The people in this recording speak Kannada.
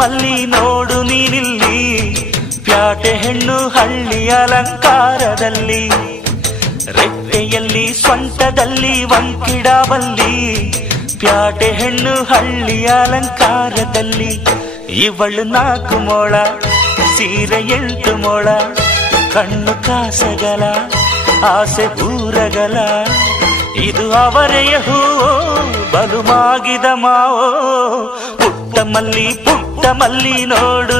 ಮಲ್ಲಿ ನೋಡು ನೀನಿಲ್ಲಿ, ಪ್ಯಾಟೆ ಹೆಣ್ಣು ಹಳ್ಳಿ ಅಲಂಕಾರದಲ್ಲಿ, ರೆಟ್ಟೆಯಲ್ಲಿ ಸ್ವಂಟದಲ್ಲಿ ವಂಕಿಡಬಲ್ಲಿ, ಪ್ಯಾಟೆ ಹೆಣ್ಣು ಹಳ್ಳಿ ಅಲಂಕಾರದಲ್ಲಿ. ಇವಳು 4 ಮೊಳ ಸೀರೆ 8 ಮೊಳ, ಕಣ್ಣು ಕಾಸಗಲ ಆಸೆ ಊರಗಲ, ಇದು ಅವರೆಯ ಹೂವೋ ಬಲು ಮಾಗಿದ ಮಾವೋ. ಪುಟ್ಟ ಮಲ್ಲಿ ನೋಡು